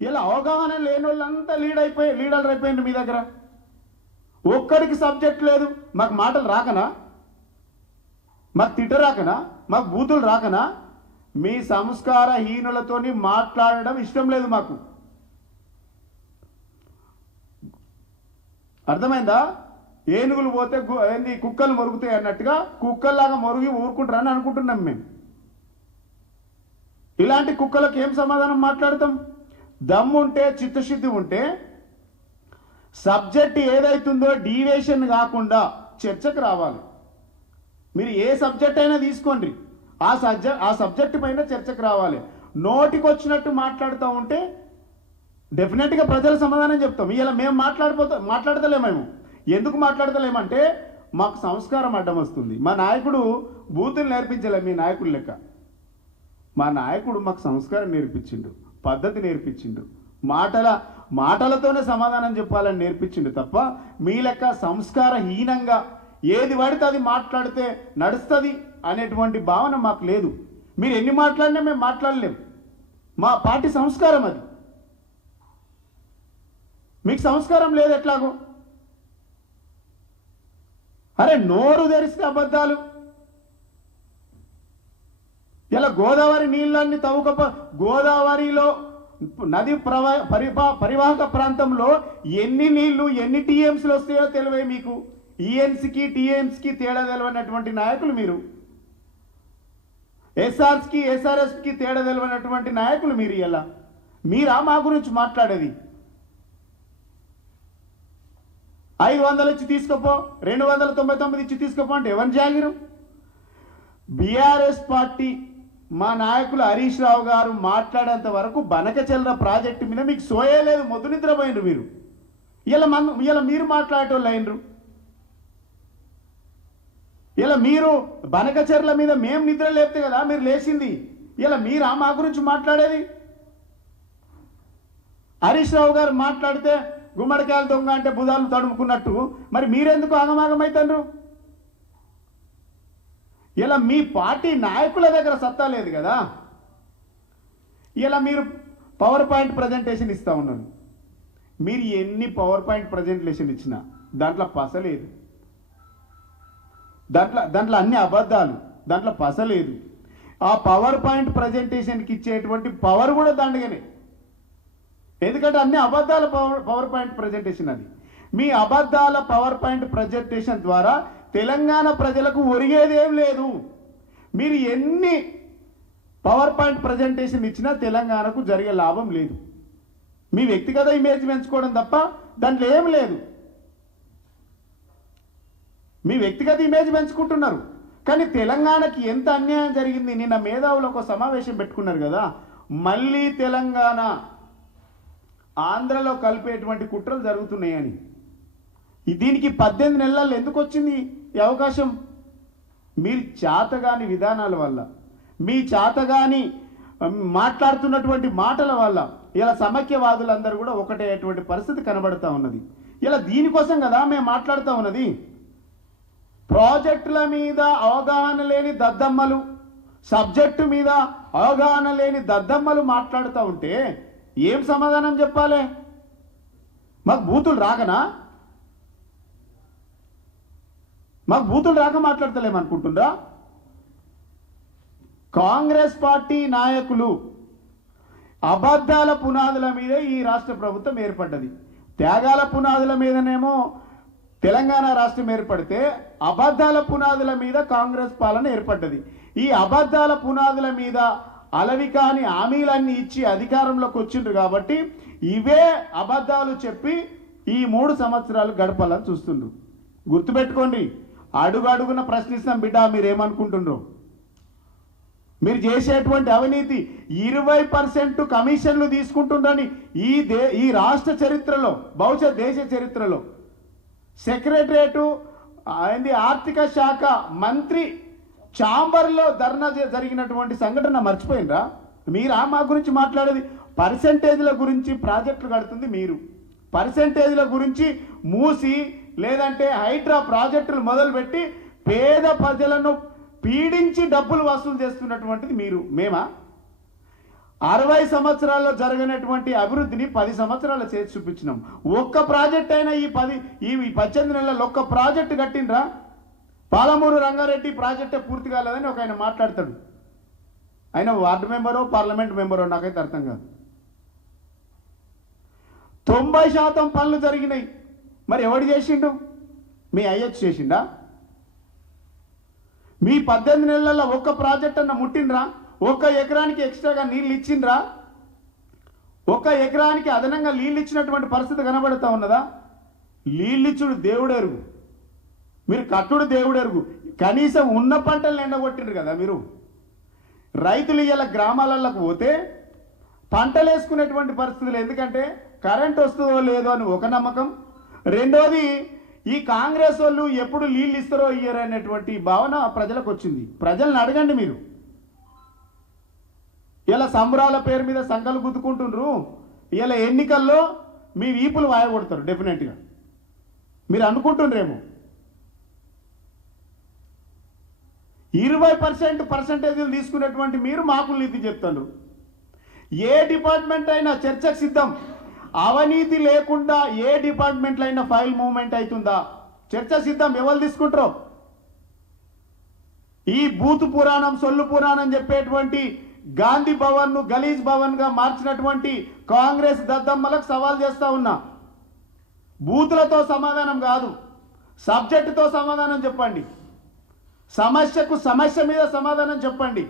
ఇలా అవగాహన లేని వాళ్ళంతా లీడర్లు అయిపోయింది మీ దగ్గర. ఒక్కడికి సబ్జెక్ట్ లేదు. మాకు మాటలు రాకనా, మాకు తిట్ట రాకనా, మాకు బూతులు రాకనా? మీ సంస్కారహీనులతోని మాట్లాడడం ఇష్టం లేదు మాకు. అర్థమైందా? ఏనుగులు పోతే ఏంది కుక్కలు మొరుగుతాయి అన్నట్టుగా కుక్కల్లాగా మొరిగి ఊరుకుంటారని అనుకుంటున్నాం మేము. ఇలాంటి కుక్కలకు ఏం సమాధానం మాట్లాడతాం? దమ్ముంటే, చిత్తశుద్ధి ఉంటే సబ్జెక్ట్ ఏదైతుందో డీవియేషన్ కాకుండా చర్చకు రావాలి. మీరు ఏ సబ్జెక్ట్ అయినా తీసుకోండి, ఆ సబ్జెక్ట్ పైన చర్చకు రావాలి. నోటికి వచ్చినట్టు మాట్లాడుతూ ఉంటే డెఫినెట్గా ప్రజల సమాధానం చెప్తాం. ఇలా మేము మాట్లాడతలేమేమో. ఎందుకు మాట్లాడతలేమంటే మాకు సంస్కారం అడ్డం వస్తుంది. మా నాయకుడు బూతులు నేర్పించలే మీ నాయకుడు లెక్క. మా నాయకుడు మాకు సంస్కారం నేర్పించిండు, పద్ధతి నేర్పించిండు, మాటలతోనే సమాధానం చెప్పాలని నేర్పించిండు తప్ప మీ లెక్క సంస్కారహీనంగా ఏది పడితే అది మాట్లాడితే నడుస్తుంది అనేటువంటి భావన మాకు లేదు. మీరు ఎన్ని మాట్లాడినా మేము మాట్లాడలేం. మా పార్టీ సంస్కారం అది. మీకు సంస్కారం లేదు ఎట్లాగో. అరే నోరు తెరిస్తే అబద్ధాలు. ఇలా గోదావరి నీళ్ళన్ని గోదావరిలో నది పరివాహక ప్రాంతంలో ఎన్ని నీళ్లు ఎన్ని టీఎంసీలు వస్తాయో తెలివే మీకు. ఈఎన్సీకి టీఎంసీకి తేడా తెలియనటువంటి నాయకులు మీరు. ఎస్ఆర్స్కి ఎస్ఆర్ఎస్కి తేడా తెలియనటువంటి నాయకులు మీరు. ఇలా మీరా మా గురించి మాట్లాడేది? 500 ఇచ్చి తీసుకోపో, 299 ఇచ్చి తీసుకోపో అంటే ఎవరిని జాగిరు? బీఆర్ఎస్ పార్టీ మా నాయకులు హరీష్ రావు గారు మాట్లాడేంత వరకు బనకచెర్ల ప్రాజెక్టు మీద మీకు సోయలేదు. మొద్దు నిద్రపోయినరు మీరు. ఇలా మీరు మాట్లాడేటోళ్ళు అయినరు. ఇలా మీరు బనకచెర్ల మీద మేము నిద్ర లేపితే కదా మీరు లేచింది. ఇలా మీరా మా గురించి మాట్లాడేది? హరీష్ రావు గారు మాట్లాడితే గుమ్మడికాయల దొంగ అంటే బుధాలు తడుముకున్నట్టు మరి మీరెందుకు ఆగమాగమవుతారు? ఇలా మీ పార్టీ నాయకుల దగ్గర సత్తా లేదు కదా. ఇలా మీరు పవర్ పాయింట్ ప్రజెంటేషన్ ఇస్తూ ఉన్నారు. మీరు ఎన్ని పవర్ పాయింట్ ప్రజెంటేషన్ ఇచ్చినా దాంట్లో పసలేదు. దాంట్లో అన్ని అబద్ధాలు, దాంట్లో పసలేదు. ఆ పవర్ పాయింట్ ప్రజెంటేషన్కి ఇచ్చేటువంటి పవర్ కూడా దండగానే. ఎందుకంటే అన్ని అబద్ధాల పవర్ పాయింట్ ప్రజెంటేషన్ అది. మీ అబద్ధాల పవర్ పాయింట్ ప్రజెంటేషన్ ద్వారా తెలంగాణ ప్రజలకు ఒరిగేదేం లేదు. మీరు ఎన్ని పవర్ పాయింట్ ప్రజెంటేషన్ ఇచ్చినా తెలంగాణకు జరిగే లాభం లేదు. మీ వ్యక్తిగత ఇమేజ్ పెంచుకోవడం తప్ప దాంట్లో ఏం లేదు. మీ వ్యక్తిగత ఇమేజ్ పెంచుకుంటున్నారు. కానీ తెలంగాణకి ఎంత అన్యాయం జరిగింది. నిన్న మేధావులు ఒక సమావేశం పెట్టుకున్నారు కదా, మళ్ళీ తెలంగాణ ఆంధ్రలో కలిపేటువంటి కుట్రలు జరుగుతున్నాయని. దీనికి 18 నెలల్లో ఎందుకు వచ్చింది ఈ అవకాశం? మీరు చేతగాని విధానాల వల్ల, మీ చేతగాని మాట్లాడుతున్నటువంటి మాటల వల్ల ఇలా సమైక్యవాదులందరూ కూడా ఒకటేటువంటి పరిస్థితి కనబడుతూ ఉన్నది. ఇలా దీనికోసం కదా మేము మాట్లాడుతూ ఉన్నది. ప్రాజెక్టుల మీద అవగాహన లేని దద్దమ్మలు, సబ్జెక్టు మీద అవగాహన లేని దద్దమ్మలు మాట్లాడుతూ ఉంటే ఏం సమాధానం చెప్పాలి? మాకు బూతులు రాకనా? మాకు బూతులు రాక మాట్లాడతలేమనుకుంటుండ్రా? కాంగ్రెస్ పార్టీ నాయకులు అబద్ధాల పునాదుల మీద ఈ రాష్ట్ర ప్రభుత్వం ఏర్పడ్డది. త్యాగాల పునాదుల మీదనేమో తెలంగాణ రాష్ట్రం ఏర్పడితే అబద్ధాల పునాదుల మీద కాంగ్రెస్ పాలన ఏర్పడ్డది. ఈ అబద్ధాల పునాదుల మీద అలవికాని హామీలన్నీ ఇచ్చి అధికారంలోకి వచ్చిండ్రు కాబట్టి ఇవే అబద్ధాలు చెప్పి ఈ 3 సంవత్సరాలు గడపాలని చూస్తుండ్రు. గుర్తుపెట్టుకోండి, అడుగడుగున ప్రశ్నిస్తాం బిడ్డ. మీరేమనుకుంటుండ్రు? మీరు చేసేటువంటి అవినీతి 20% కమిషన్లు తీసుకుంటుండ్రని ఈ రాష్ట్ర చరిత్రలో, బహుశా దేశ చరిత్రలో సెక్రటరేటు ఆర్థిక శాఖ మంత్రి ఛాంబర్లో ధర్నా జరిగినటువంటి సంఘటన మర్చిపోయినరా? మీరా మా గురించి మాట్లాడేది? పర్సెంటేజ్ల గురించి ప్రాజెక్టులు కడుతుంది మీరు. పర్సెంటేజ్ల గురించి మూసి లేదంటే హైడ్రా ప్రాజెక్టులు మొదలుపెట్టి పేద ప్రజలను పీడించి డబ్బులు వసూలు చేస్తున్నటువంటిది మీరు. మేమా? 60 సంవత్సరాల్లో జరగనటువంటి అభివృద్ధిని 10 సంవత్సరాలు చేసి చూపించినాం. ఒక్క ప్రాజెక్ట్ అయినా ఈ 18 నెలల్లో ఒక్క ప్రాజెక్టు కట్టినరా? పాలమూరు రంగారెడ్డి ప్రాజెక్టే పూర్తి కాలేదని ఒక ఆయన మాట్లాడతాడు. ఆయన వార్డు మెంబరో పార్లమెంట్ మెంబరో నాకైతే అర్థం కాదు. 90% పనులు జరిగినాయి. మరి ఎవడు చేసిండు? మీ ఐహెచ్ చేసిండా? మీ 18 నెలల్లో ఒక్క ప్రాజెక్ట్ అన్న ముట్టిండ్రా? ఒక్క ఎకరానికి ఎక్స్ట్రాగా నీళ్ళు ఇచ్చిండ్రా? ఒక్క ఎకరానికి అదనంగా నీళ్ళు ఇచ్చినటువంటి పరిస్థితి కనబడుతూ ఉన్నదా? నీళ్ళిచ్చుడు దేవుడెరుగు, మీరు కట్టుడు దేవుడెరుగు. కనీసం ఉన్న పంటలు ఎండగొట్టిండ్రు కదా మీరు. రైతులు ఇలా గ్రామాలకు పోతే పంటలు వేసుకునేటువంటి పరిస్థితులు. ఎందుకంటే కరెంట్ వస్తుందో లేదో అని ఒక నమ్మకం, రెండోది ఈ కాంగ్రెస్ వాళ్ళు ఎప్పుడు నీళ్ళు ఇస్తారో ఇయ్యరు అనేటువంటి భావన ప్రజలకు వచ్చింది. ప్రజల్ని అడగండి మీరు. ఇలా సంబరాల పేరు మీద సంకలు గుద్దుకుంటుండ్రు. ఇలా ఎన్నికల్లో మీ వీపులు వాయగొడతారు డెఫినెట్గా. మీరు అనుకుంటుండ్రేమో 20% పర్సెంటేజీలు తీసుకునేటువంటి మీరు మాకులు నీతి చెప్తారు. ఏ డిపార్ట్మెంట్ అయినా చర్చకు సిద్ధం. అవినీతి లేకుండా ఏ డిపార్ట్మెంట్లో అయినా ఫైల్ మూవ్మెంట్ అవుతుందా? చర్చ సిద్ధం. ఎవరు తీసుకుంటారో ఈ బూతు పురాణం సొల్లు పురాణం చెప్పేటువంటి గాంధీ భవన్ను గలీజ్ భవన్గా మార్చినటువంటి కాంగ్రెస్ దద్దమ్మలకు సవాల్ చేస్తా ఉన్నా. బూతులతో సమాధానం కాదు, సబ్జెక్టుతో సమాధానం చెప్పండి. సమస్యకు సమస్య మీద సమాధానం చెప్పండి.